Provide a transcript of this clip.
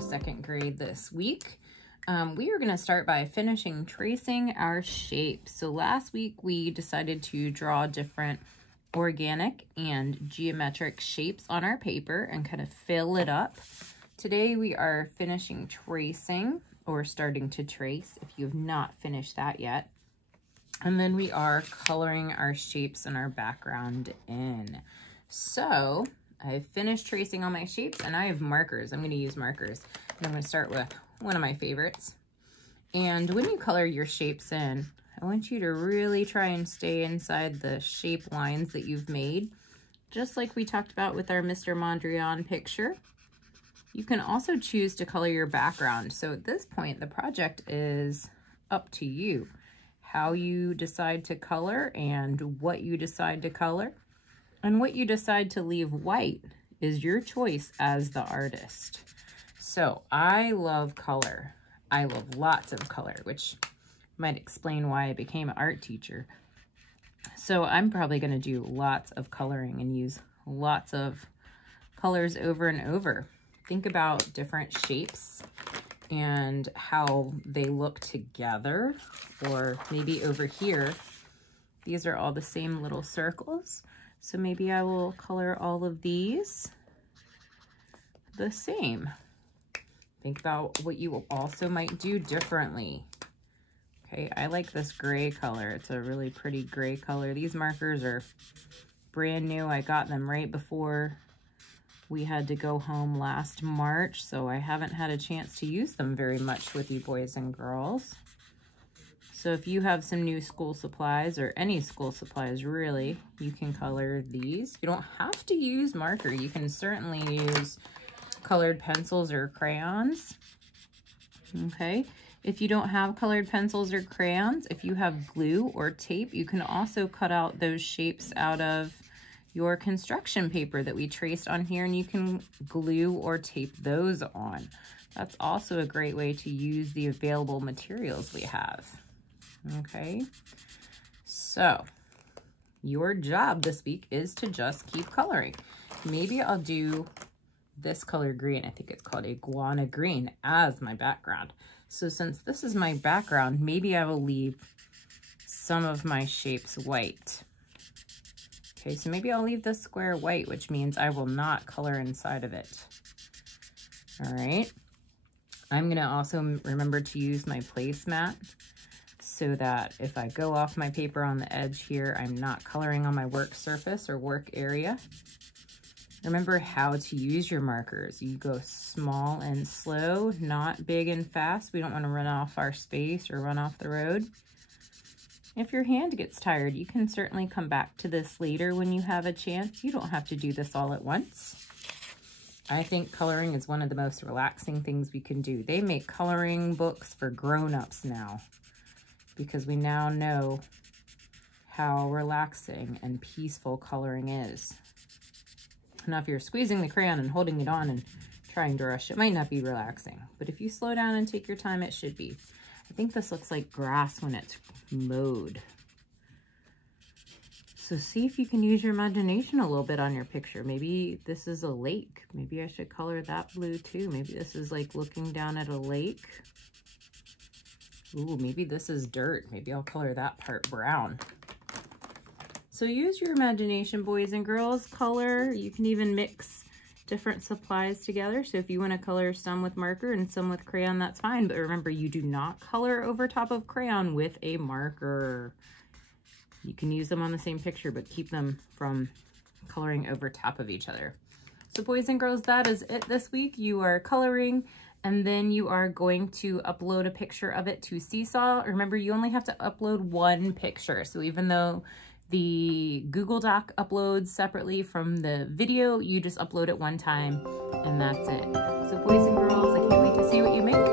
second grade this week. We are going to start by finishing tracing our shapes. So last week we decided to draw different organic and geometric shapes on our paper and kind of fill it up. Today we are finishing tracing, or starting to trace if you have not finished that yet. And then we are coloring our shapes and our background in. So I've finished tracing all my shapes and I have markers. I'm going to use markers. And I'm going to start with one of my favorites. And when you color your shapes in, I want you to really try and stay inside the shape lines that you've made, just like we talked about with our Mr. Mondrian picture. You can also choose to color your background. So at this point, the project is up to you. How you decide to color and what you decide to color. And what you decide to leave white is your choice as the artist. So I love color. I love lots of color, which might explain why I became an art teacher. So I'm probably going to do lots of coloring and use lots of colors over and over. Think about different shapes and how they look together, or maybe over here, these are all the same little circles. So maybe I will color all of these the same. Think about what you also might do differently. Okay, I like this gray color. It's a really pretty gray color. These markers are brand new. I got them right before we had to go home last March, so I haven't had a chance to use them very much with you boys and girls. So if you have some new school supplies, or any school supplies really, you can color these. You don't have to use marker. You can certainly use colored pencils or crayons. Okay, if you don't have colored pencils or crayons, if you have glue or tape, you can also cut out those shapes out of your construction paper that we traced on here, and you can glue or tape those on. That's also a great way to use the available materials we have. Okay, so your job this week is to just keep coloring. Maybe I'll do this color green, I think it's called iguana green, as my background. So since this is my background, maybe I will leave some of my shapes white. Okay, so maybe I'll leave this square white, which means I will not color inside of it. All right, I'm gonna also remember to use my placemat so that if I go off my paper on the edge here, I'm not coloring on my work surface or work area. Remember how to use your markers. You go small and slow, not big and fast. We don't want to run off our space or run off the road. If your hand gets tired, you can certainly come back to this later when you have a chance. You don't have to do this all at once. I think coloring is one of the most relaxing things we can do. They make coloring books for grown-ups now, because we now know how relaxing and peaceful coloring is. Now, if you're squeezing the crayon and holding it on and trying to rush, it might not be relaxing. But if you slow down and take your time, it should be. I think this looks like grass when it's mowed. So see if you can use your imagination a little bit on your picture. Maybe this is a lake. Maybe I should color that blue too. Maybe this is like looking down at a lake. Ooh, maybe this is dirt. Maybe I'll color that part brown. So use your imagination, boys and girls. Color. You can even mix different supplies together. So if you want to color some with marker and some with crayon, that's fine. But remember, you do not color over top of crayon with a marker. You can use them on the same picture, but keep them from coloring over top of each other. So boys and girls, that is it this week. You are coloring, and then you are going to upload a picture of it to Seesaw. Remember, you only have to upload one picture. So even though the Google Doc uploads separately from the video, you just upload it one time, and that's it. So boys and girls, I can't wait to see what you make.